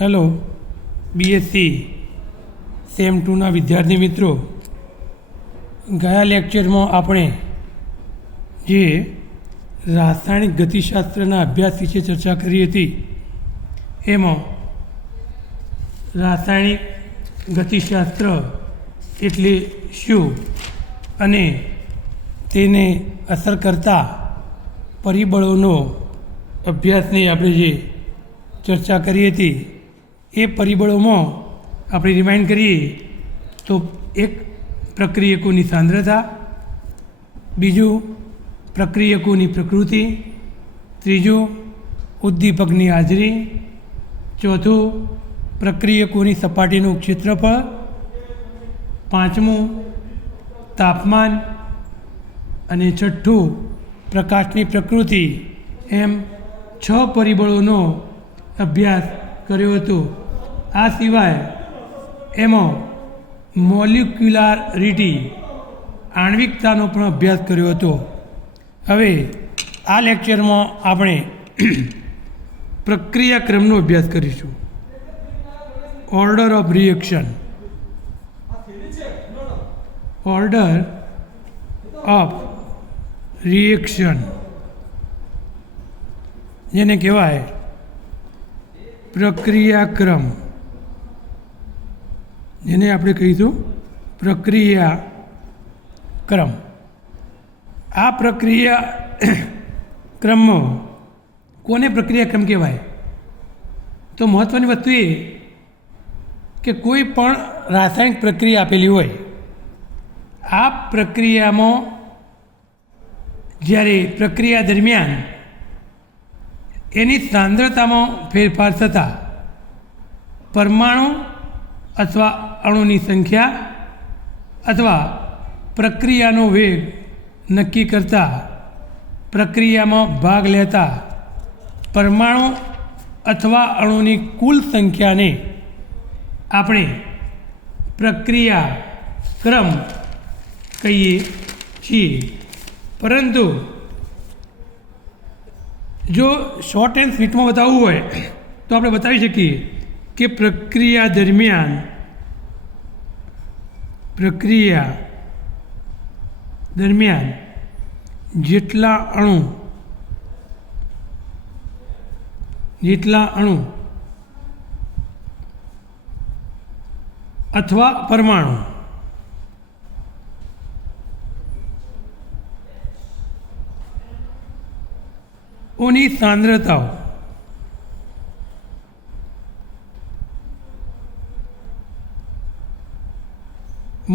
Hello BSc same 2ના વિદ્યાર્થી મિત્રો, ગયા લેક્ચરમાં આપણે જે રાસાયણિક ગતિશાસ્ત્રના અભ્યાસ વિશે ચર્ચા કરી હતી એમાં રાસાયણિક ગતિશાસ્ત્ર એટલે શું અને તેને અસર કરતા પરિબળોનો અભ્યાસની આપણે જે ચર્ચા કરી હતી એ પરિબળોમાં આપણે રિમાઇન્ડ કરીએ તો એક પ્રક્રિયકોની સાંદ્રતા, બીજું પ્રક્રિયકોની પ્રકૃતિ, ત્રીજું ઉદ્દીપકની હાજરી, ચોથું પ્રક્રિયકોની સપાટીનું ક્ષેત્રફળ, પાંચમું તાપમાન અને છઠ્ઠું પ્રકાશની પ્રકૃતિ, એમ 6 પરિબળોનો અભ્યાસ કર્યો હતો. આ સિવાય એમાં મોલિક્યુલારિટી આણ્વિકતાનો પણ અભ્યાસ કર્યો હતો. હવે આ લેક્ચરમાં આપણે પ્રક્રિયાક્રમનો અભ્યાસ કરીશું. Order of reaction. Order of reaction જેને કહેવાય પ્રક્રિયાક્રમ, જેને આપણે કહીશું પ્રક્રિયાક્રમ. આ પ્રક્રિયા ક્રમમાં કોને પ્રક્રિયાક્રમ કહેવાય? તો મહત્ત્વની વસ્તુ એ કે કોઈ પણ રાસાયણિક પ્રક્રિયા આપેલી હોય, આ પ્રક્રિયામાં જ્યારે પ્રક્રિયા દરમિયાન એની સાંદ્રતામાં ફેરફાર થતાં પરમાણુ અથવા અણુની સંખ્યા અથવા પ્રક્રિયાનો વેગ નક્કી કરતા પ્રક્રિયામાં ભાગ લેતા પરમાણુ અથવા અણુની કુલ સંખ્યાને આપણે પ્રક્રિયા ક્રમ કહીએ છીએ. પરંતુ જો શોર્ટ એન્ડ સ્વીટમાં બતાવવું હોય તો આપણે બતાવી શકીએ કે પ્રક્રિયા દરમિયાન જેટલા અણુ અથવા પરમાણુ ઓની સાંદ્રતાઓ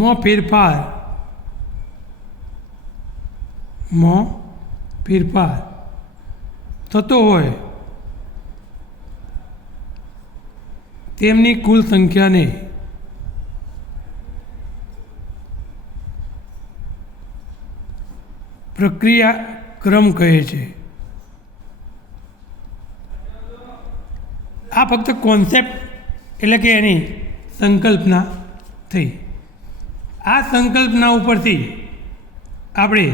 માં ફેરફાર થતો હોય તેમની કુલ સંખ્યાને પ્રક્રિયાક્રમ કહે છે. આ ફક્ત કોન્સેપ્ટ એટલે કે એની સંકલ્પના થઈ. આ સંકલ્પના ઉપરથી આપણે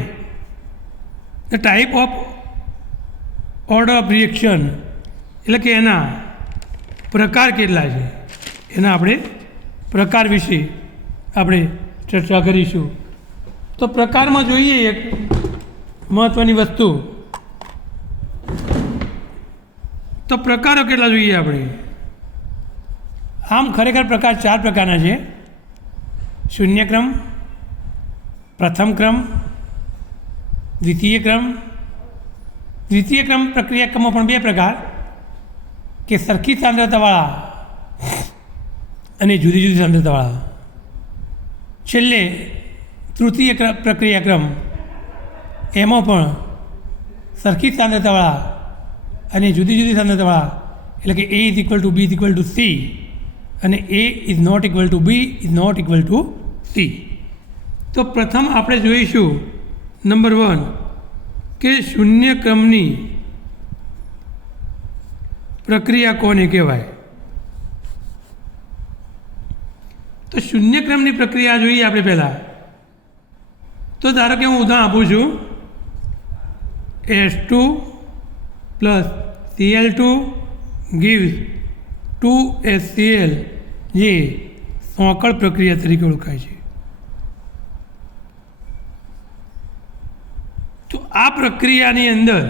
the type of order of reaction એટલે કે એના પ્રકાર કેટલા છે એના આપણે પ્રકાર વિશે આપણે ચર્ચા કરીશું. તો પ્રકારમાં જોઈએ એક મહત્ત્વની વસ્તુ, તો પ્રકારો કેટલા જોઈએ આપણે? આમ ખરેખર પ્રકાર 4 પ્રકારના છે: શૂન્ય ક્રમ, પ્રથમ ક્રમ, દ્વિતીય ક્રમ. દ્વિતીય ક્રમ પ્રક્રિયાક્રમમાં પણ 2 પ્રકાર, કે સરખી સાંદ્રતાવાળા અને જુદી જુદી સાંદ્રતાવાળા. છેલ્લે તૃતીય પ્રક્રિયાક્રમ, એમાં પણ સરખી સાંદ્રતાવાળા અને જુદી જુદી સાંદ્રતાવાળા, એટલે કે A is equal to B is equal to C અને A is not equal to B is not equal to C. તો પ્રથમ આપણે જોઈશું નંબર 1 કે શૂન્ય ક્રમની પ્રક્રિયા કોને કહેવાય? તો શૂન્ય ક્રમની પ્રક્રિયા જોઈએ આપણે પહેલાં. તો ધારો કે હું ઉદાહરણ આપું છું, H2 plus Cl2 gives 2HCl જે સાંકળ પ્રક્રિયા તરીકે ઓળખાય છે. તો આ પ્રક્રિયાની અંદર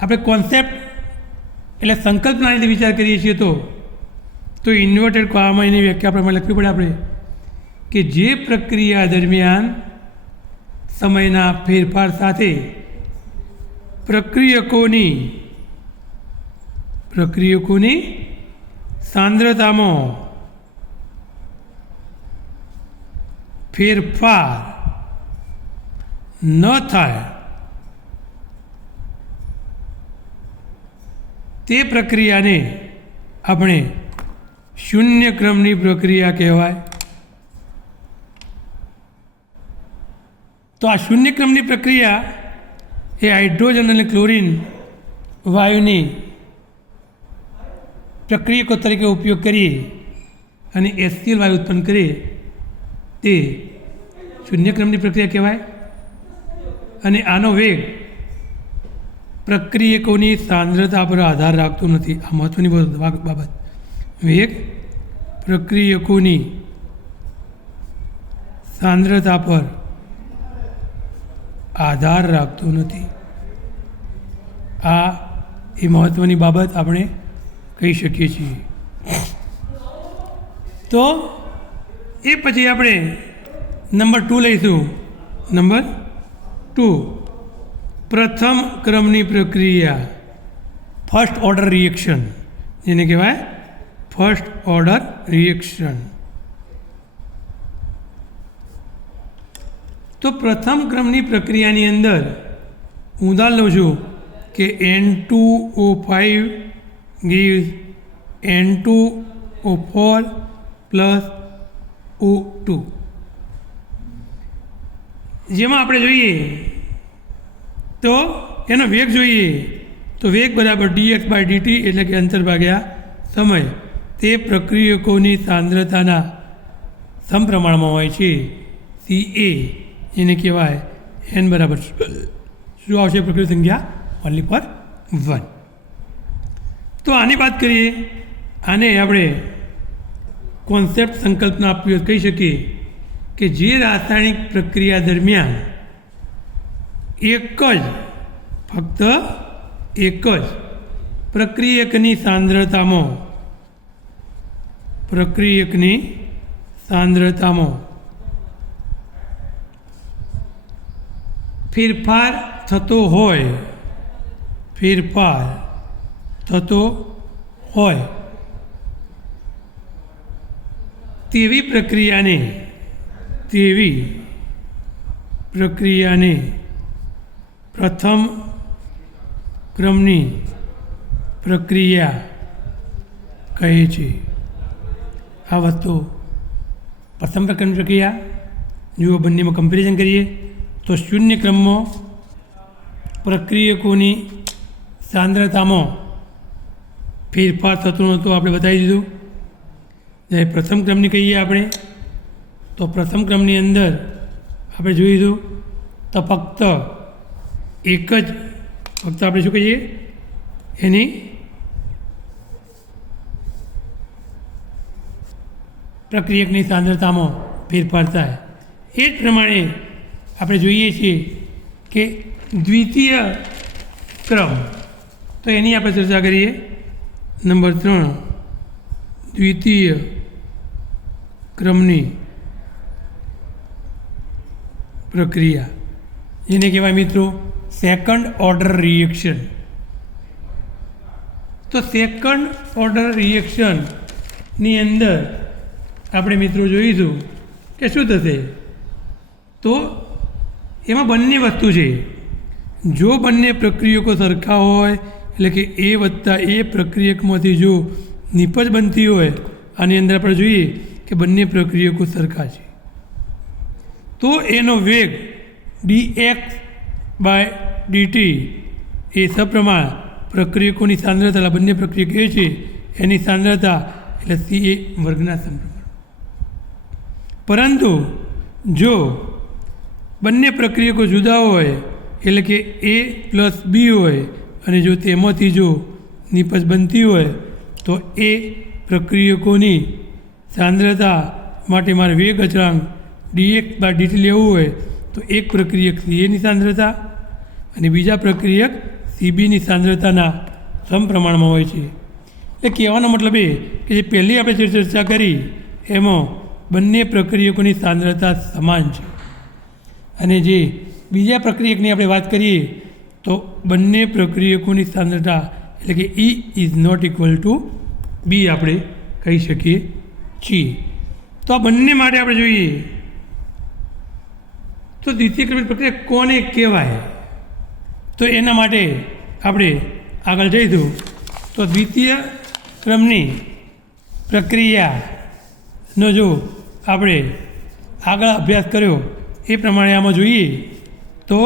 આપણે કોન્સેપ્ટ એટલે સંકલ્પનાની વિચાર કરીએ છીએ તો ઇન્વર્ટેડ કોમામાં એની વ્યાખ્યા આપણે લખવી પડે આપણે કે જે પ્રક્રિયા દરમિયાન સમયના ફેરફાર સાથે પ્રક્રિયકોની સાંદ્રતામાં ફેરફાર ન થાય તે પ્રક્રિયાને આપણે શૂન્ય ક્રમની પ્રક્રિયા કહેવાય. તો આ શૂન્ય ક્રમની પ્રક્રિયા એ હાઇડ્રોજન અને ક્લોરીન વાયુની પ્રક્રિયકો તરીકે ઉપયોગ કરીએ અને HCl વાયુ ઉત્પન્ન કરીએ તે શૂન્ય ક્રમની પ્રક્રિયા કહેવાય. અને આનો વેગ પ્રક્રિયકોની સાંદ્રતા પર આધાર રાખતો નથી. આ મહત્ત્વની બાબત. વેગ પ્રક્રિયકોની સાંદ્રતા પર આધાર રાખતો નથી. આ એ મહત્ત્વની બાબત આપણે કહી શકીએ છીએ. તો એ પછી આપણે નંબર 2 લઈશું. નંબર 2 પ્રથમ ક્રમની પ્રક્રિયા, ફર્સ્ટ ઓર્ડર રિએક્શન, જેને કહેવાય ફર્સ્ટ ઓર્ડર રિએક્શન. તો પ્રથમ ક્રમની પ્રક્રિયાની અંદર ઉદાહરણ લઉં છું કે N2O5 gives N2O4 plus O2. જેમાં આપણે જોઈએ તો એનો વેગ જોઈએ તો વેગ બરાબર dx/dt એટલે કે અંતર ભાગ્યા સમય. તે પ્રક્રિયકોની સાંદ્રતાના સમપ્રમાણમાં હોય છે. CA એને કહેવાય n બરાબર શું આવશે? પ્રક્રિયા સંખ્યા 1/1. તો આની વાત કરીએ, આને આપણે કોન્સેપ્ટ સંકલ્પના ઉપયોગ કહી શકીએ કે જે રાસાયણિક પ્રક્રિયા દરમિયાન ફક્ત એક જ પ્રક્રિયકની સાંદ્રતામાં ફેરફાર થતો હોય તેવી પ્રક્રિયાને પ્રથમ ક્રમની પ્રક્રિયા કહે છે. આ વસ્તુ પ્રથમ પ્રકારની પ્રક્રિયા. જો બંનેમાં કમ્પેરિઝન કરીએ તો શૂન્ય ક્રમમાં પ્રક્રિયકોની સાંદ્રતામાં ફેરફાર થતો નહોતો, આપણે બતાવી દીધું. જ્યારે પ્રથમ ક્રમની કહીએ આપણે તો પ્રથમ ક્રમની અંદર આપણે જોઈશું તો ફક્ત આપણે શું કહીએ એની પ્રક્રિયકની સાંદ્રતામાં ફેરફાર થાય. એ જ પ્રમાણે આપણે જોઈએ છીએ કે દ્વિતીય ક્રમ, તો એની આપણે ચર્ચા કરીએ. નંબર 3 દ્વિતીય ક્રમની પ્રક્રિયા, જેને કહેવાય મિત્રો સેકન્ડ ઓર્ડર રિએક્શન. તો સેકન્ડ ઓર્ડર રિએક્શનની અંદર આપણે મિત્રો જોઈશું કે શું થશે. તો એમાં બંને વસ્તુ છે. જો બંને પ્રક્રિયકો સરખા હોય એટલે કે એ વત્તા એ પ્રક્રિયકમાંથી જો નિપજ બનતી હોય, આની અંદર આપણે જોઈએ કે બંને પ્રક્રિયકો સરખા છે, તો એનો વેગ dx/dt એ સપ્રમાણ પ્રક્રિયકોની સાંદ્રતા, બંને પ્રક્રિયક એ છે એની સાંદ્રતા એટલે CA વર્ગના સમપ્રમાણ. પરંતુ જો બંને પ્રક્રિયકો જુદા હોય એટલે કે A + B હોય અને જો તેમાંથી જો નિપજ બનતી હોય તો એ પ્રક્રિયકોની સાંદ્રતા માટે મારે વેગ અચળાંક dx/dt લેવું હોય તો એક પ્રક્રિયક CAની સાંદ્રતા અને બીજા પ્રક્રિયક CBની સાંદ્રતાના સમપ્રમાણમાં હોય છે. એટલે કહેવાનો મતલબ એ કે જે પહેલી આપણે જે ચર્ચા કરી એમાં બંને પ્રક્રિયકોની સાંદ્રતા સમાન છે અને જે બીજા પ્રક્રિયકની આપણે વાત કરીએ તો બંને પ્રક્રિયકોની સાંદ્રતા એટલે કે E is not equal to B આપણે કહી શકીએ છીએ. તો આ બંને માટે આપણે જોઈએ તો દ્વિતીય ક્રમની પ્રક્રિયા કોને કહેવાય, તો એના માટે આપણે આગળ જઈશું. તો દ્વિતીય ક્રમની પ્રક્રિયાનો જો આપણે આગળ અભ્યાસ કર્યો એ પ્રમાણે આમાં જોઈએ તો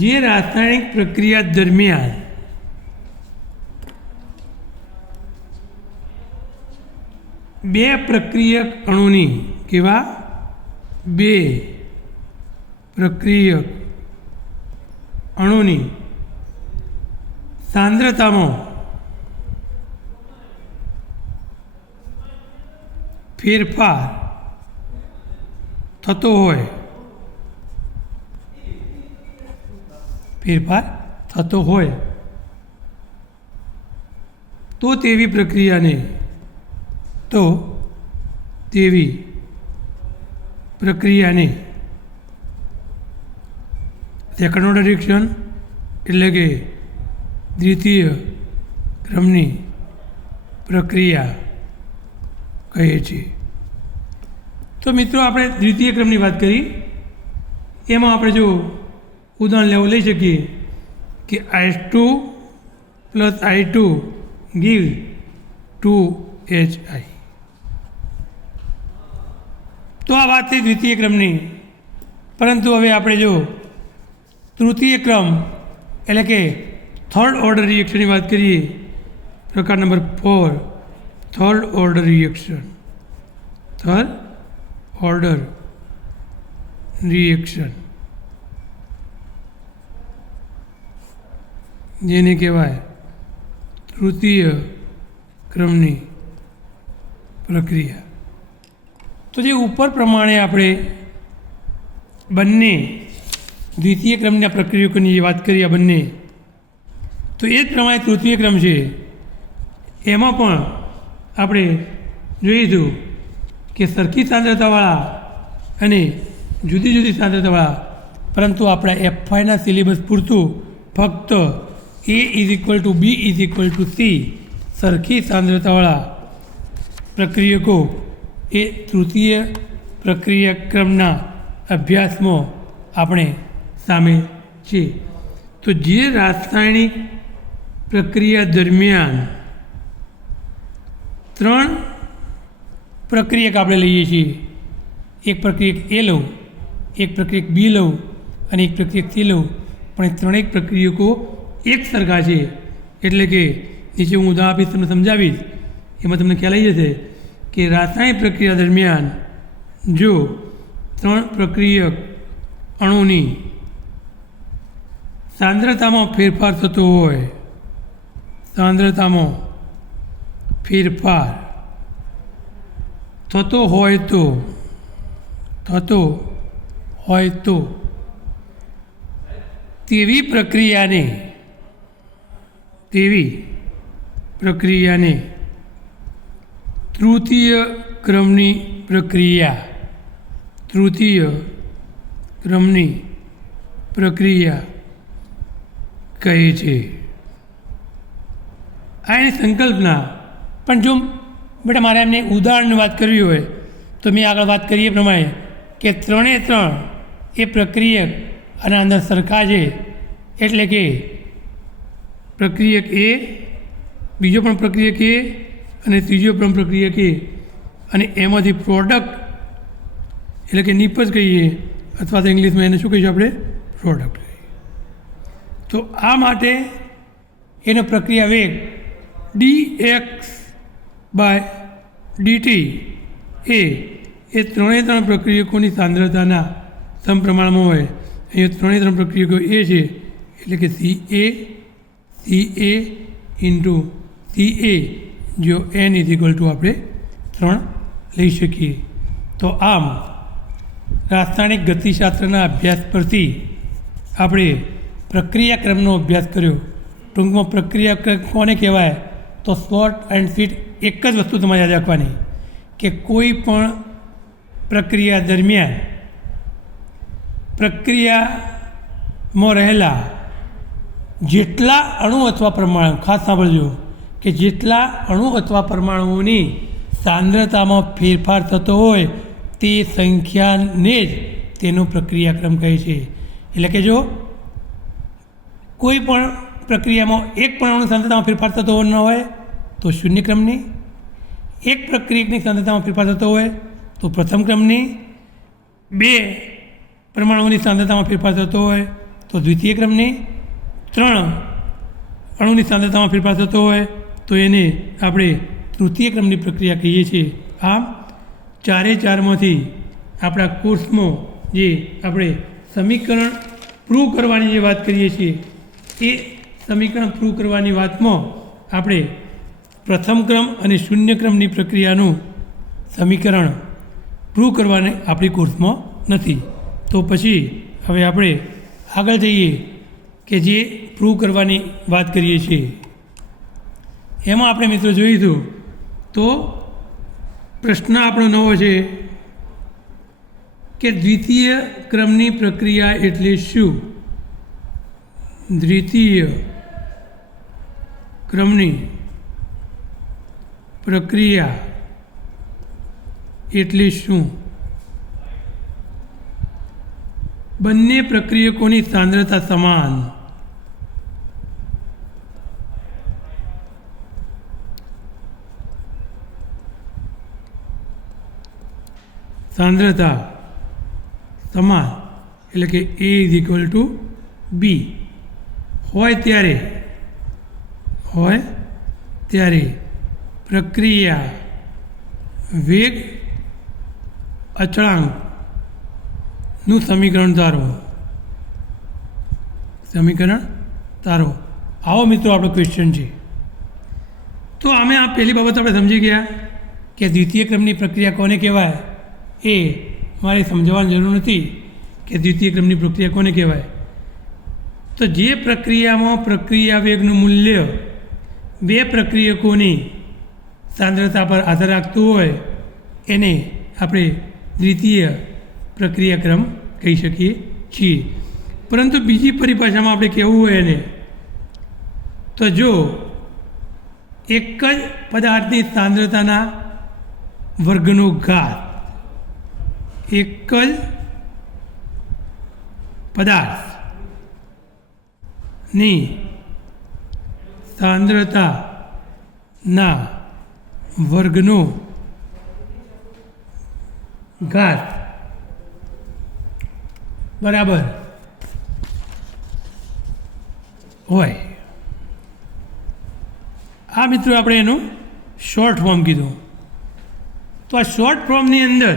જે રાસાયણિક પ્રક્રિયા દરમિયાન બે પ્રક્રિયક અણુની કેવા બે પ્રક્રિયક અણુની સાંદ્રતામાં ફેરફાર થતો હોય તો તેવી પ્રક્રિયાને સેકન્ડ ઓર્ડર રિએક્શન એટલે કે દ્વિતીય ક્રમની પ્રક્રિયા કહે છે. તો મિત્રો આપણે દ્વિતીય ક્રમની વાત કરી એમાં આપણે જો ઉદાહરણ લેવું લઈ શકીએ કે H2 + I2 gives 2HI. તો આ વાત થઈ દ્વિતીય ક્રમની. પરંતુ હવે આપણે જો તૃતીય ક્રમ એટલે કે થર્ડ ઓર્ડર રિએક્શનની વાત કરીએ, પ્રકાર નંબર 4 થર્ડ ઓર્ડર રિએક્શન જેને કહેવાય તૃતીય ક્રમની પ્રક્રિયા. તો જે ઉપર પ્રમાણે આપણે બંને દ્વિતીય ક્રમના પ્રક્રિયકોની વાત કરી આ બંને, તો એ જ પ્રમાણે તૃતીય ક્રમ છે એમાં પણ આપણે જોઈશું કે સરખી સાંદ્રતાવાળા અને જુદી જુદી સાંદ્રતાવાળા, પરંતુ આપણા FYના સિલેબસ પૂરતું ફક્ત A = B = C સરખી સાંદ્રતાવાળા પ્રક્રિયકો એ તૃતીય પ્રક્રિયાક્રમના અભ્યાસમાં આપણે સામેલ છે. તો જે રાસાયણિક પ્રક્રિયા દરમિયાન ત્રણ પ્રક્રિયક આપણે લઈએ છીએ, એક પ્રક્રિયક A લઉં, એક પ્રક્રિયક B લઉં અને એક પ્રક્રિયક C લઉં, પણ એ ત્રણેય પ્રક્રિયકો એક સરખા છે. એટલે કે નીચે હું ઉદાહરણ આપીશ, તમને સમજાવીશ, એમાં તમને ખ્યાલ આવી જશે કે રાસાયણિક પ્રક્રિયા દરમિયાન જો ત્રણ પ્રક્રિયક અણુની સાંદ્રતામાં ફેરફાર થતો હોય, તો તેવી પ્રક્રિયાને તૃતીય ક્રમની પ્રક્રિયા કહે છે. આ એની સંકલ્પના. પણ જો બેટા મારે એમને ઉદાહરણની વાત કરવી હોય તો મેં આગળ વાત કરી એ પ્રમાણે કે ત્રણે ત્રણ એ પ્રક્રિયક અને અંદર સરખા છે. એટલે કે પ્રક્રિયક A, બીજો પણ પ્રક્રિયક A અને ત્રીજો પણ પ્રક્રિયક A, અને એમાંથી પ્રોડક્ટ એટલે કે નિપજ કહીએ, અથવા તો ઇંગ્લિશમાં એને શું કહીશું આપણે પ્રોડક્ટ. તો આ માટે એનો પ્રક્રિયા વેગ dx/dt એ ત્રણે ત્રણ પ્રક્રિયકોની સાંદ્રતાના સમપ્રમાણમાં હોય. અહીંયા ત્રણે ત્રણ પ્રક્રિયકો એ છે એટલે કે CA × CA જો n = આપણે 3 લઈ શકીએ. તો આમ રાસાયણિક ગતિશાસ્ત્રના અભ્યાસ પરથી આપણે પ્રક્રિયાક્રમનો અભ્યાસ કર્યો. ટૂંકમાં પ્રક્રિયાક્રમ કોને કહેવાય? તો શોર્ટ એન્ડ સ્વીટ એક જ વસ્તુ તમારે યાદ રાખવાની કે કોઈ પણ પ્રક્રિયા દરમિયાન પ્રક્રિયામાં રહેલા જેટલા અણુ અથવા પરમાણુ, ખાસ સાંભળજો કે જેટલા અણુ અથવા પરમાણુઓની સાંદ્રતામાં ફેરફાર થતો હોય તે સંખ્યાને જ તેનો પ્રક્રિયાક્રમ કહે છે. એટલે કે જો કોઈ પણ પ્રક્રિયામાં એક પણ અણુ સાંદ્રતામાં ફેરફાર થતો ન હોય તો શૂન્ય ક્રમની, એક પ્રક્રિયકની સાંદ્રતામાં ફેરફાર થતો હોય તો પ્રથમ ક્રમની, બે પરમાણુઓની સાંદ્રતામાં ફેરફાર થતો હોય તો દ્વિતીય ક્રમની, ત્રણ અણુની સાંદ્રતામાં ફેરફાર થતો હોય તો એને આપણે તૃતીય ક્રમની પ્રક્રિયા કહીએ છીએ. આમ ચારે ચારમાંથી આપણા કોર્સમાં જે આપણે સમીકરણ પ્રૂવ કરવાની જે વાત કરીએ છીએ એ સમીકરણ પ્રૂવ કરવાની વાતમાં આપણે પ્રથમ ક્રમ અને શૂન્ય ક્રમની પ્રક્રિયાનું સમીકરણ પ્રૂવ કરવાને આપણી કોર્સમાં નથી. તો પછી હવે આપણે આગળ જઈએ કે જે પ્રૂવ કરવાની વાત કરીએ છીએ એમાં આપણે મિત્રો જોઈશું. તો પ્રશ્ન આપણો નવો છે કે દ્વિતીય ક્રમની પ્રક્રિયા એટલે શું? દ્વિતીય ક્રમની પ્રક્રિયા એટલે શું? બંને પ્રક્રિયકોની સાંદ્રતા સમાન, સાંદ્રતા સમાન એટલે કે A = B હોય ત્યારે પ્રક્રિયા વેગ અચળાંકનું સમીકરણ તારો. આવો મિત્રો આપણો ક્વેશ્ચન છે. તો આમે આ પહેલી બાબત આપણે સમજી ગયા કે દ્વિતીય ક્રમની પ્રક્રિયા કોને કહેવાય. એ મારે સમજાવવાની જરૂર નથી કે દ્વિતીય ક્રમની પ્રક્રિયા કોને કહેવાય. તો જે પ્રક્રિયામાં પ્રક્રિયા વેગનું મૂલ્ય બે પ્રક્રિયકોની સાંદ્રતા પર આધાર રાખતું હોય એને આપણે દ્વિતીય પ્રક્રિયાક્રમ કહી શકીએ છીએ. પરંતુ બીજી પરિભાષામાં આપણે કહેવું હોય એને તો જો એક જ પદાર્થની સાંદ્રતાના વર્ગનો ઘાત, એક જ પદાર્થની સાંદ્રતાના વર્ગનો ઘાત બરાબર હોય. આ મિત્રો આપણે એનું શોર્ટ ફોર્મ કીધું. તો આ શોર્ટ ફોર્મની અંદર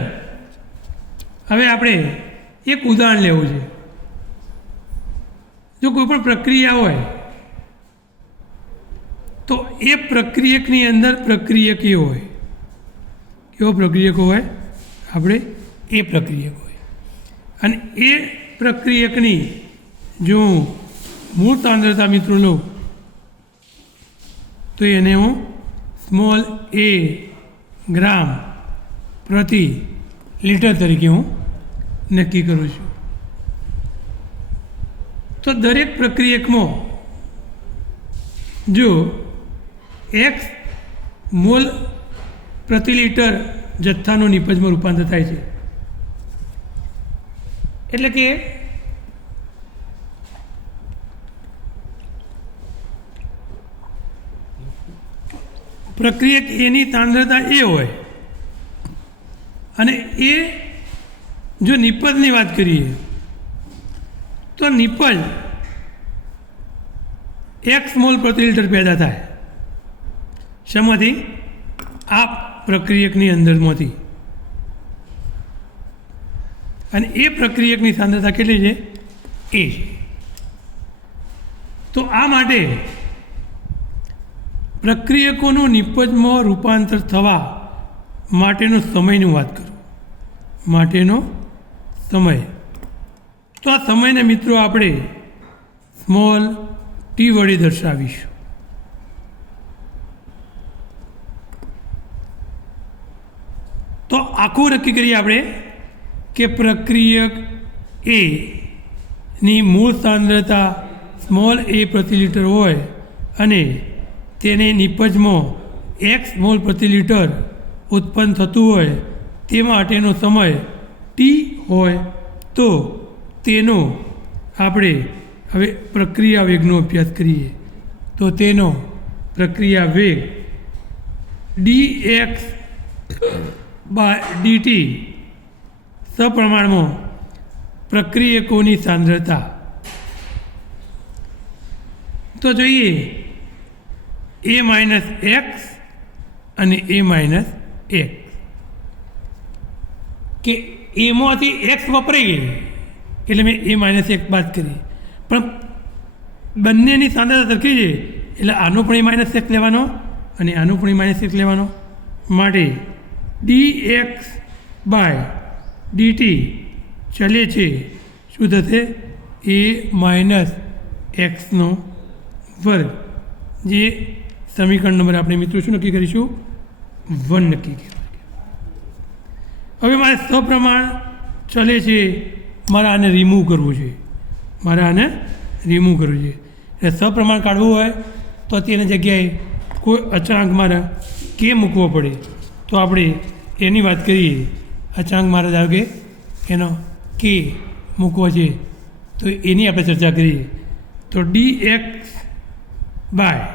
હવે આપણે એક ઉદાહરણ લેવું છે. જો કોઈ પણ પ્રક્રિયા હોય તો એ પ્રક્રિયકની અંદર પ્રક્રિયકીય હોય. કેવો પ્રક્રિયકો હોય? આપણે એ પ્રક્રિયક હોય. અને એ પ્રક્રિયકની જો મૂળ સાંદ્રતા મિત્રો લો તો એને હું સ્મોલ a ગ્રામ પ્રતિ લીટર તરીકે હું નક્કી કરું છું. તો દરેક પ્રક્રિયકમાં જો x મોલ પ્રતિ લીટર જથ્થાનું નિપજમાં રૂપાંતર થાય છે. એટલે કે પ્રક્રિયક એની સાંદ્રતા એ હોય અને એ જો નિપજની વાત કરીએ તો નિપજ x મોલ પ્રતિ લીટર પેદા થાય. શેમાંથી? આ પ્રક્રિયકની અંદરમાંથી. અને એ પ્રક્રિયકની સાંદ્રતા કેટલી છે? એ છે. તો આ માટે પ્રક્રિયકોનું નિપજમાં રૂપાંતર થવા માટેનો સમયની વાત કરું, માટેનો સમય. તો આ સમયને મિત્રો આપણે સ્મોલ ટી વડે દર્શાવીશું. તો આખું નક્કી કરીએ આપણે કે પ્રક્રિયક એ ની મૂળ સાંદ્રતા સ્મોલ એ પ્રતિ લિટર હોય અને તેને નિપજમાં એક્સ મોલ પ્રતિ લિટર ઉત્પન્ન થતું હોય તે માટેનો સમય ટી હોય તો તેનો આપણે હવે પ્રક્રિયા વેગનો અભ્યાસ કરીએ. તો તેનો પ્રક્રિયા વેગ dx બાય dt સપ્રમાણમાં પ્રક્રિયકોની સાંદ્રતા. તો જોઈએ a માઇનસ એક્સ અને a માઇનસ એક્સ, કે એમાંથી એક્સ વપરાઈ ગઈ એટલે મેં a માઇનસ એક્સ બાદ કરી, પણ બંનેની સાંદ્રતા સરખી છે એટલે આનો પણ a માઇનસ એક્સ લેવાનો અને આનો પણ a માઇનસ એક્સ લેવાનો. માટે dx બાય dt ચલે છે શું થશે? a માઇનસ એક્સનો વર્ગ, જે સમીકરણ નંબર આપણે મિત્રો શું નક્કી કરીશું? 1 નક્કી કહેવાય. હવે મારે સપ્રમાણ ચલે છે, મારે આને રિમૂવ કરવું છે, એટલે સપ્રમાણ કાઢવું હોય તો તેની જગ્યાએ કોઈ અચળાંક મારે કે મૂકવો પડે. તો આપણે એની વાત કરીએ. અચળાંક મારે ધારો કે એનો કે મૂકવો છે તો એની આપણે ચર્ચા કરીએ. તો dx બાય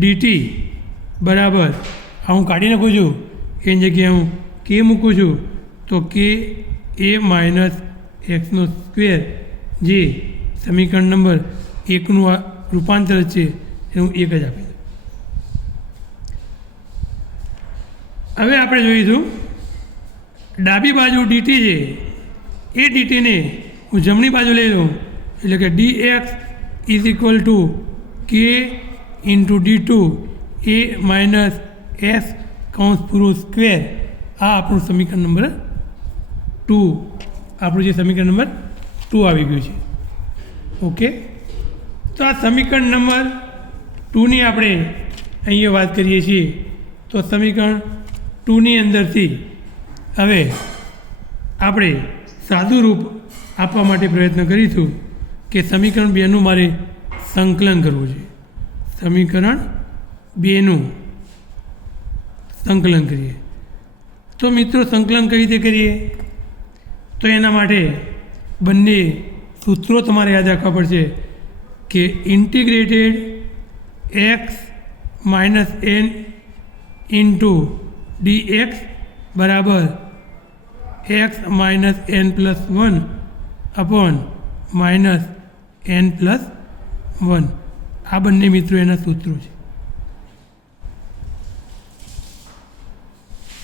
dt બરાબર આ હું કાઢી નાખું છું, એની જગ્યાએ હું કે મૂકું છું તો કે a માઇનસ એક્સનો સ્ક્વેર, જે સમીકરણ નંબર 1નું આ રૂપાંતર છે એ હું 1 જ આપી દઉં. હવે આપણે જોઈશું ડાબી બાજુ dt છે એ dtને હું જમણી બાજુ લઈ લઉં એટલે કે dx is equal two k into d2 a minus S કૌંસ પૂરો સ્ક્વેર. આ આપણું સમીકરણ નંબર 2, આપણું જે સમીકરણ નંબર 2 આવી ગયું છે. ઓકે, તો આ સમીકરણ નંબર 2ની આપણે અહીંયા વાત કરીએ છીએ. તો સમીકરણ 2ની અંદરથી હવે આપણે સાદું રૂપ આપવા માટે પ્રયત્ન કરીશું કે સમીકરણ 2નું મારે સંકલન કરવું છે. સમીકરણ 2નું સંકલન કરીએ. તો મિત્રો સંકલન કઈ રીતે કરીએ? તો એના માટે બંને સૂત્રો તમારે યાદ રાખવા પડશે કે integrated X minus N into dx બરાબર X minus N plus 1 upon minus N plus 1. આ બંને મિત્રો એના સૂત્રો છે.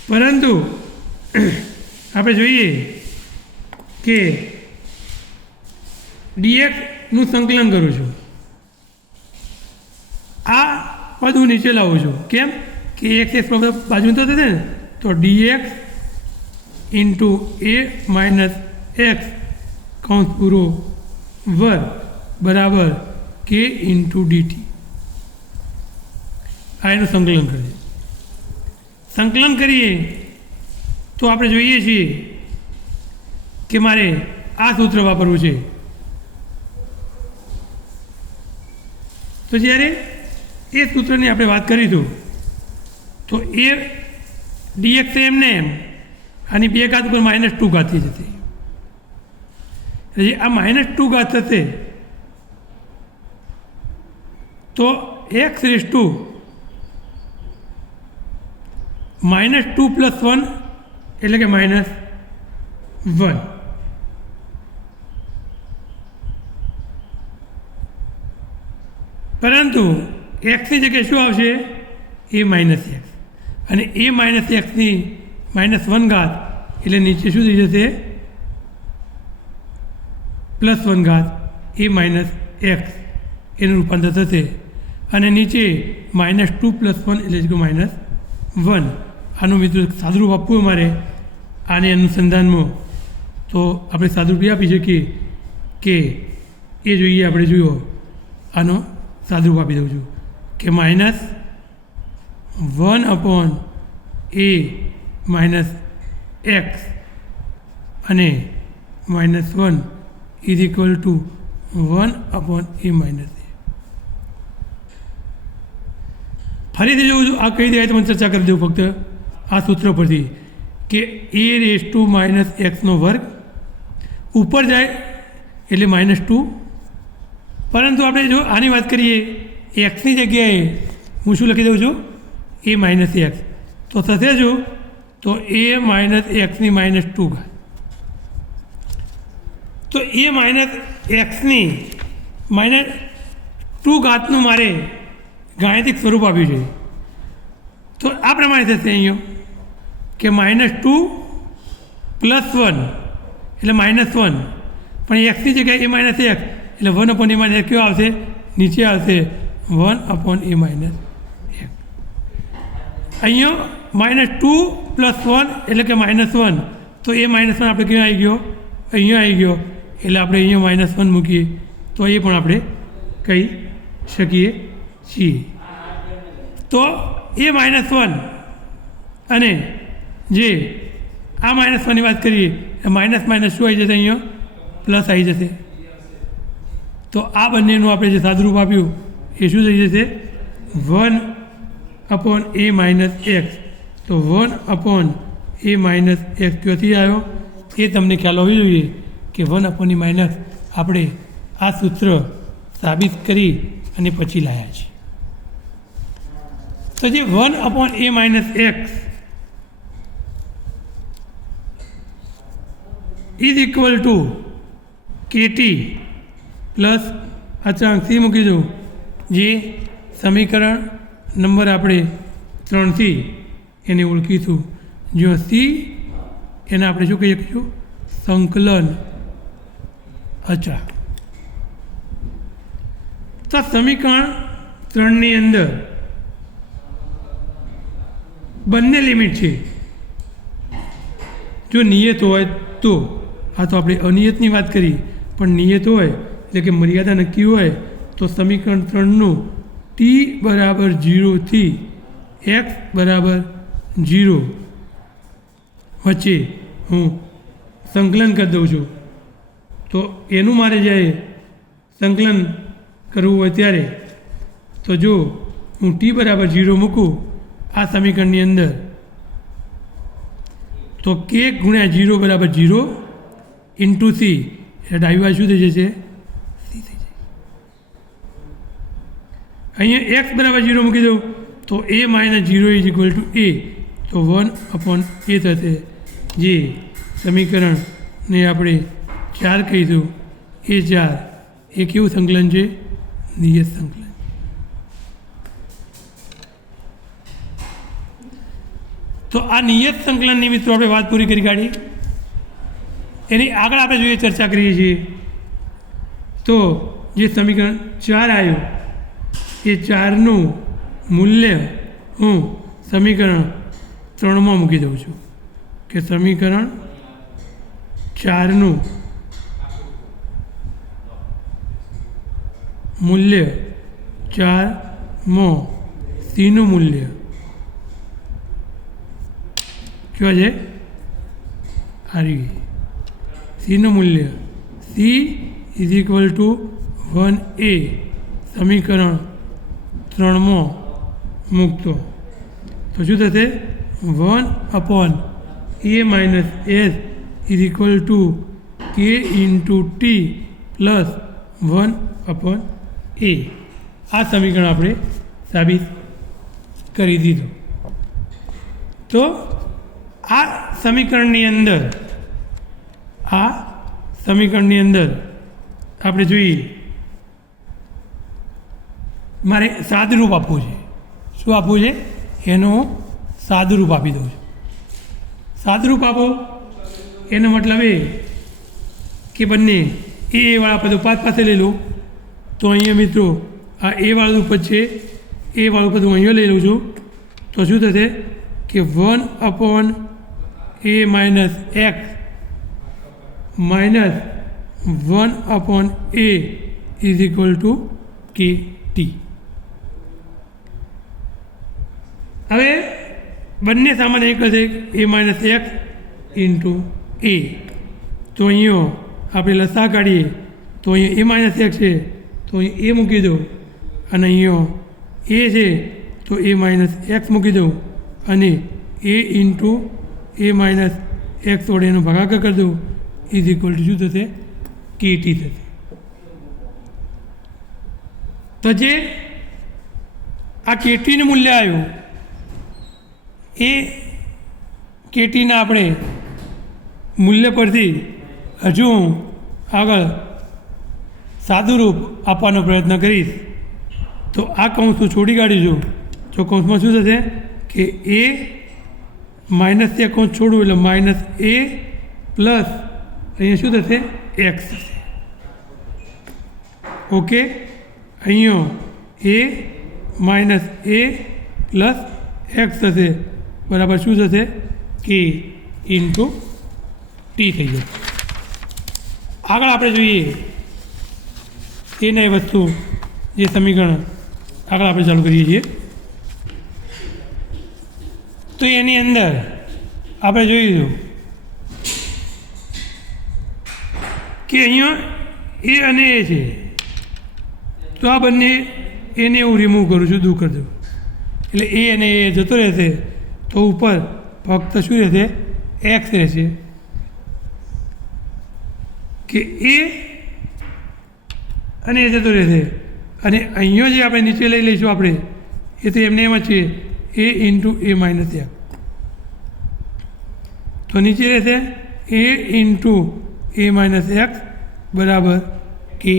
પરંતુ આપણે જોઈએ કે dxનું સંકલન કરું છું, આ પદ હું નીચે લાવું છું. કેમ કે એક્સ એક્સ બાજુ તો થશે ને, તો dx into a minus x કૌંસ પૂરો વર્ગ બરાબર કે ઇન્ટુ dt. આ એનું સંકલન કરીએ. સંકલન કરીએ તો આપણે જોઈએ છીએ કે મારે આ સૂત્ર વાપરવું છે. તો જ્યારે એ સૂત્રની આપણે વાત કરીશું તો એ dx એમને એમ આની 2 ઘાત ઉપર -2 ઘાત થઈ જશે. એટલે આ -2 ઘાત થશે તો x રેઝ ટુ -2 પ્લસ 1 એટલે કે -1. પરંતુ એક્સની જગ્યાએ શું આવશે? a માઇનસ એક્સ, અને a માઇનસ એક્સની -1 ઘાત એટલે નીચે શું થઈ જશે? +1 ઘાત a માઇનસ એક્સ એનું રૂપાંતર થશે. અને નીચે -2 + 1 એટલે કે -1. આનું મિત્રો સાદુરૂપ આપવું અમારે આને અનુસંધાનમાં, તો આપણે સાદુરૂપ આપી શકીએ કે એ જોઈએ. આપણે જોયો આનો સાદુરૂપ આપી દઉં છું કે -1/a - x અને -1 = 1/a - a. ફરીથી જોઉં છું, આ કઈ દે તો મને ચર્ચા કરી દઉં ફક્ત આ સૂત્ર પરથી કે a⁻⁻x² ઉપર જાય એટલે -2, પરંતુ આપણે જો આની વાત કરીએ એક્સની જગ્યાએ હું શું લખી દઉં છું a - x, તો થશે જો તો a - x ની -2 ઘાત. તો a - x ની -2 ઘાતનું મારે ગાણિતિક સ્વરૂપ આપ્યું છે. તો આ પ્રમાણે થશે અહીંયા કે -2 + 1 એટલે -1, પણ એક્સની જગ્યાએ a - x એટલે 1/a - x કયો આવશે? નીચે આવશે 1/a - x. અહીંયા -2 + 1 એટલે કે -1, તો એ -1 આપણે ક્યાં આવી ગયો? અહીંયા આવી ગયો. એટલે આપણે અહીંયા -1 મૂકીએ તો એ પણ આપણે કહી શકીએ છીએ. તો એ -1 અને જે આ -1ની વાત કરીએ માઇનસ શું આવી જશે? અહીંયા પ્લસ આવી જશે. તો આ બંનેનું આપણે જે સાદુરૂપ આપ્યું એ શું થઈ જશે? 1/a - x. તો 1/a - x ક્યાંથી આવ્યો એ તમને ખ્યાલ હોવી જોઈએ કે 1/a - આપણે આ સૂત્ર સાબિત કરી અને પછી લાવ્યા છે. તો જે 1/a - x = kt પ્લસ અચળાંક c મૂકી દઉં, જે સમીકરણ નંબર આપણે 3થી એને ઓળખીશું. જો c એને આપણે શું કહી શકીશું? સંકલન અચળાંક. તો સમીકરણ 3ની અંદર બંને લિમિટ છે. જો નિયત હોય તો, આ તો આપણે અનિયતની વાત કરી, પણ નિયત હોય એટલે કે મર્યાદા નક્કી હોય તો સમીકરણ 3નું t = 0 થી x = 0 વચ્ચે હું સંકલન કરી દઉં છું. તો એનું મારે જ્યારે સંકલન કરવું હોય ત્યારે તો જો હું t = 0 મૂકું આ સમીકરણની અંદર, તો k × 0 = 0 ઇન્ટુ c, એટલે ડાબી બાજુ શું થઈ જશે? c થઈ જશે. અહીંયા x = 0 મૂકી દઉં તો a - 0 = a, તો 1/a થશે. જે સમીકરણને આપણે 4 કહીશું. એ 4 એ કેવું સંકલન છે? નિયત સંકલન. તો આ નિયત સંકલનની મિત્રો આપણે વાત પૂરી કરી કાઢી. એની આગળ આપણે જોઈએ ચર્ચા કરીએ છીએ તો જે સમીકરણ 4 આવ્યું એ 4નું મૂલ્ય હું સમીકરણ 3માં મૂકી દઉં છું કે સમીકરણ 4નું મૂલ્ય 4માં cનું મૂલ્ય શું છે? cનું મૂલ્ય c = 1a સમીકરણ 3માં મૂકતો તો શું થશે? 1/a - s = k × t plus 1/a. આ સમીકરણ આપણે સાબિત કરી દીધું. તો આ સમીકરણની અંદર આપણે જોઈએ મારે સાદુરૂપ આપવું છે. શું આપવું છે? એનું સાદુરૂપ આપી દઉં છું. સાદુરૂપ આપો એનો મતલબ એ કે બંને એ વાળા પદો 5 પાસે લઈ લો તો અહીંયા મિત્રો આ એ વાળું પદ છે, એ વાળું પદ હું અહીંયા લઈ લઉં છું, તો શું થશે કે 1/a minus x minus 1/a is equal two કે ટી. હવે બંને સામાન્ય એક હશે, a માઇનસ એક્સ ઇન્ટુ એ. તો અહીંયા આપણે લસા કાઢીએ તો અહીંયા a માઇનસ એક્સ છે તો અહીં a મૂકી દો, અને અહીંયા a છે તો a માઇનસ એક્સ મૂકી દો, અને a into a minus x વડે એનો ભાગાકાર કરી દો, ઇઝ ઇક્વલ ટુ શું થશે કે ટી થશે. તો જે આ કેટીનું મૂલ્ય આવ્યું એ કેટીના આપણે મૂલ્ય પરથી હજુ હું આગળ સાદું રૂપ આપવાનો પ્રયત્ન કરીશ. તો આ કૌંસ હું છોડી કાઢીશું, તો કૌંસમાં શું થશે કે એ માઇનસ એ કૌંસ છોડવું એટલે માઇનસ એ પ્લસ અહીંયા શું થશે એક્સ થશે. ઓકે, અહીંયા એ માઇનસ એ પ્લસ એક્સ થશે બરાબર શું થશે કે ઇન્ટુ ટી થઈ જશે. આગળ આપણે જોઈએ એના એ વસ્તુ જે સમીકરણ આગળ આપણે ચાલુ કરીએ છીએ. તો એની અંદર આપણે જોઈશું કે અહીંયા એ અને એ છે, તો આ બંને એને હું રિમૂવ કરું છું, દૂર કરી દઉં, એટલે એ અને એ જતો રહેશે. તો ઉપર ફક્ત શું રહેશે એક્સ રહેશે, કે એ અને એ જતો રહેશે. અને અહીંયા જે આપણે નીચે લઈ લઈશું આપણે એ તો એમને એમ જ છે એ ઇન્ટુ એ માઇનસ એક્સ. તો નીચે રહેશે એ ઇન્ટુ એ માઇનસ એક્સ બરાબર કે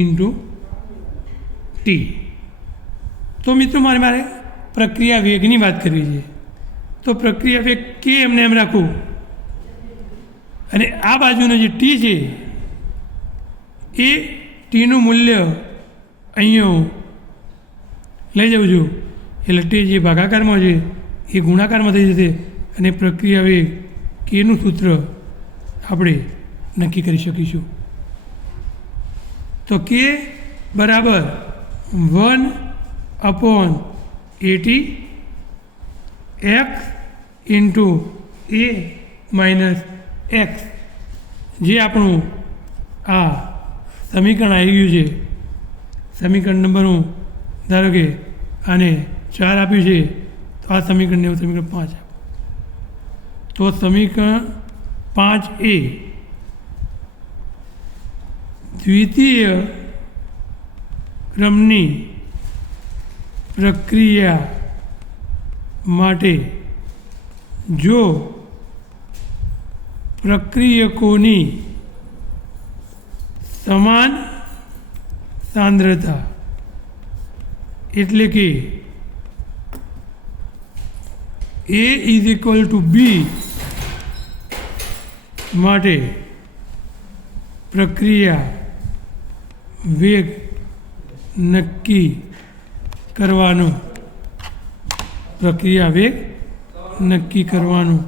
ઇન્ટુ ટી. તો મિત્રો મારે પ્રક્રિયા વેગની વાત કરવી છે. તો પ્રક્રિયા વેગ કે એમને એમ રાખવું, અને આ બાજુનો જે ટી છે એ ટીનું મૂલ્ય અહીંયા લઈ જાઉં છું, એટલે ટી જે ભાગાકારમાં છે એ ગુણાકારમાં થઈ જશે, અને પ્રક્રિયા વેગ કેનું સૂત્ર આપણે નક્કી કરી શકીશું. તો કે બરાબર 1/80 એક્સ ઇન્ટુ એ માઇનસ એક્સ, જે આપણું આ સમીકરણ આવી ગયું છે. સમીકરણ નંબર હું ધારો કે આને 4 આપ્યું છે, તો આ સમીકરણને હું સમીકરણ 5 આપું, તો સમીકરણ 5a દ્વિતીય ક્રમની પ્રક્રિયા માટે જો પ્રક્રિયકોની સમાન સાંદ્રતા એટલે કે A ઇઝ ઇક્વલ ટુ બી માટે પ્રક્રિયા વેગ નક્કી કરવાનું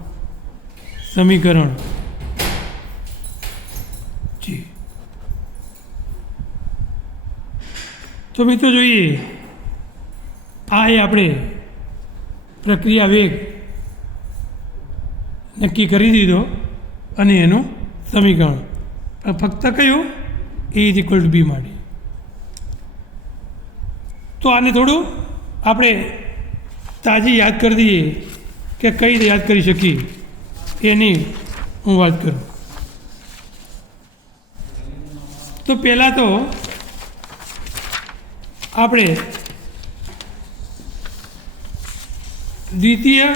સમીકરણ છે. તો મિત્રો જોઈએ, આ એ આપણે પ્રક્રિયા વેગ નક્કી કરી દીધો અને એનું સમીકરણ ફક્ત કયું એ ઇઝ ઇક્વલ ટુ બી માટે. તો આને થોડું આપણે તાજી યાદ કરી દઈએ કે કઈ રીતે યાદ કરી શકીએ એની હું વાત કરું. તો પહેલાં તો આપણે દ્વિતીય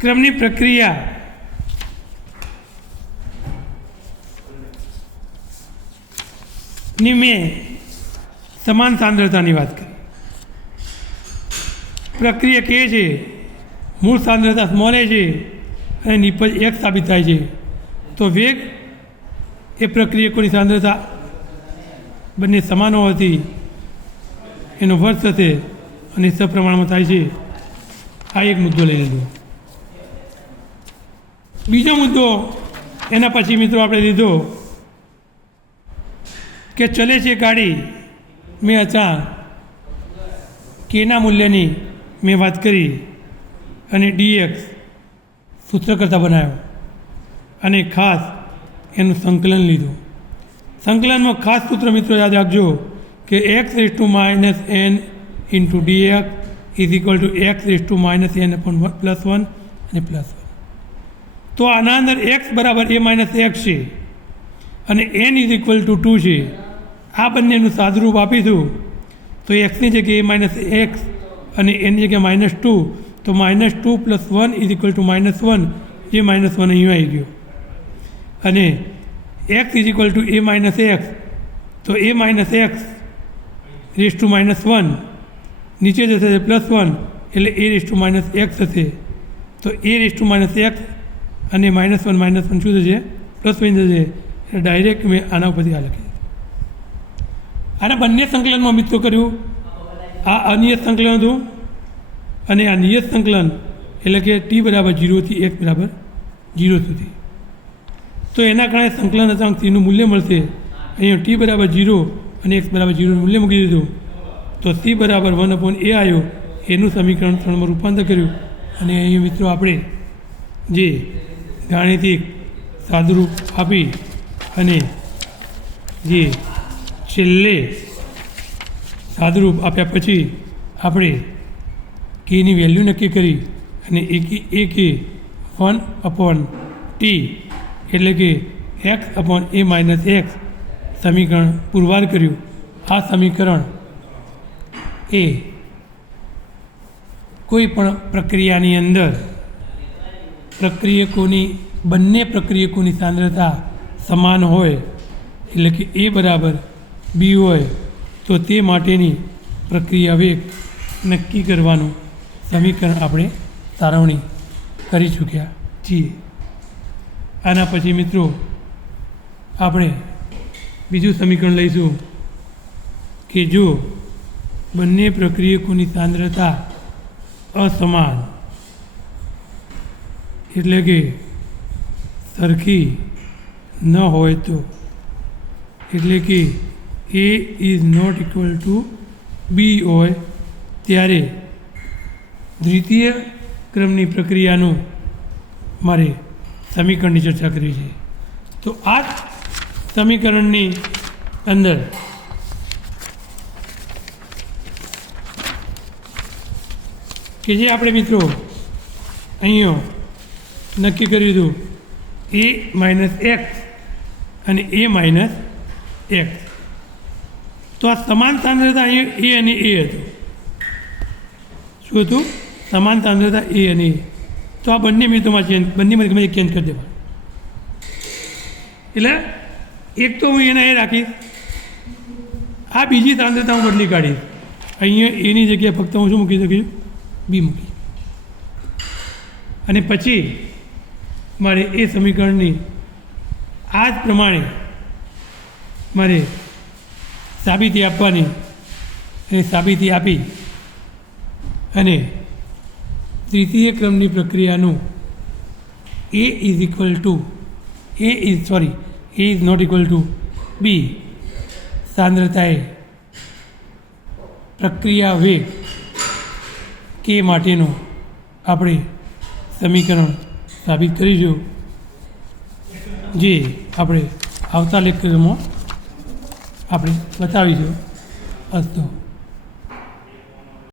ક્રમની પ્રક્રિયા ની મેં સમાન સાંદ્રતાની વાત કરી. પ્રક્રિયા કે છે મૂળ સાંદ્રતા સ્મોલ એ છે અને નિપજ એક સાબિત થાય છે, તો વેગ એ પ્રક્રિયકોની સાંદ્રતા બંને સમાન હોવાથી એનો વર્ગ થશે અને સપ્રમાણમાં થાય છે. આ એક મુદ્દો લઈ લીધો. બીજો મુદ્દો એના પછી મિત્રો આપણે લીધો કે ચલે છે ગાડી, મેં અચાનક કેના મૂલ્યની મેં વાત કરી અને ડીએક્સ સૂત્ર કરતાં બનાવ્યો અને ખાસ એનું સંકલન લીધું. સંકલનમાં ખાસ સૂત્ર મિત્રો યાદ રાખજો કે x⁻n into DX is equal to x⁻n/+1 અને +1. તો આના અંદર x બરાબર a-x છે અને n ઇઝ ઇક્વલ ટુ 2 છે. આ બંનેનું સાદુરૂપ આપીશું તો એક્સની જગ્યાએ a-x અને એની જગ્યાએ -2, તો -2 + 1 ઇઝ ઇક્વલ ટુ -1, જે -1 અહીં આવી ગયો. અને x is equal two a-x, તો a-x રેઝ ટુ -1 નીચે જશે +1 એટલે a રેઝ ટુ -x થશે. તો a રેઝ ટુ -x અને -1 શું થશે? +1 થશે. એટલે ડાયરેક્ટ મેં આના ઉપરથી આ લખી. આના બંને સંકલનમાં મિત્રો કર્યું. આ અનિયત સંકલન હતું અને આ નિયત સંકલન એટલે કે t બરાબર 0 થી x બરાબર 0 સુધી. તો એના કારણે સંકલન અચાંક cનું મૂલ્ય મળશે. અહીંયા t બરાબર 0 અને x બરાબર 0 મૂલ્ય મૂકી દીધું તો c બરાબર 1/a આવ્યો. એનું સમીકરણ 3માં રૂપાંતર કર્યું અને અહીં મિત્રો આપણે જે ગાણિતિક સાદુરૂપ આપી અને જે છેલ્લે સાદુરૂપ આપ્યા પછી આપણે કેની વેલ્યુ નક્કી કરી અને એ કે 1/t એટલે કે x/a-x સમીકરણ પુરવાર કર્યું. આ સમીકરણ એ કોઈ પણ પ્રક્રિયાની અંદર બંને પ્રક્રિયકોની સાંદ્રતા સમાન હોય એટલે કે a બરાબર b હોય તો તે માટેની પ્રક્રિયા વેગ નક્કી કરવાનું સમીકરણ આપણે તારવણી કરી ચૂક્યા છીએ. આના પછી મિત્રો આપણે બીજું સમીકરણ લઈશું કે જો બંને પ્રક્રિયકોની સાંદ્રતા અસમાન એટલે કે સરખી ન હોય તો, એટલે કે a is not equal to b હોય ત્યારે દ્વિતીય ક્રમની પ્રક્રિયાનું મારે સમીકરણની ચર્ચા કરવી છે. તો આ સમીકરણની અંદર કે જે આપણે મિત્રો અહીંયા નક્કી કર્યું હતું a-x અને a-x, તો આ સમાન સાંદ્રતા અહીંયા a અને a હતું. શું હતું? સમાન સાંદ્રતા a અને a. તો આ બંને મિત્રોમાં બંનેમાં ચેન્જ કરી દેવાનું. એટલે એક તો હું એને એ રાખીશ, આ બીજી સાંદ્રતા હું બદલી કાઢીશ. અહીંયા એની જગ્યાએ ફક્ત હું શું મૂકી શકીશ? b મૂકી. અને પછી મારે એ સમીકરણની આ જ પ્રમાણે મારે સાબિતી આપવાની અને સાબિતી આપી અને તૃતીય ક્રમની પ્રક્રિયાનું a is not equal to b સાંદ્રતાએ પ્રક્રિયા વેગ કે માટેનું આપણે સમીકરણ સાબિત કરીશું, જે આપણે આવતા લેક્ચરમાં આપણે બતાવીશું. અસ્તુ.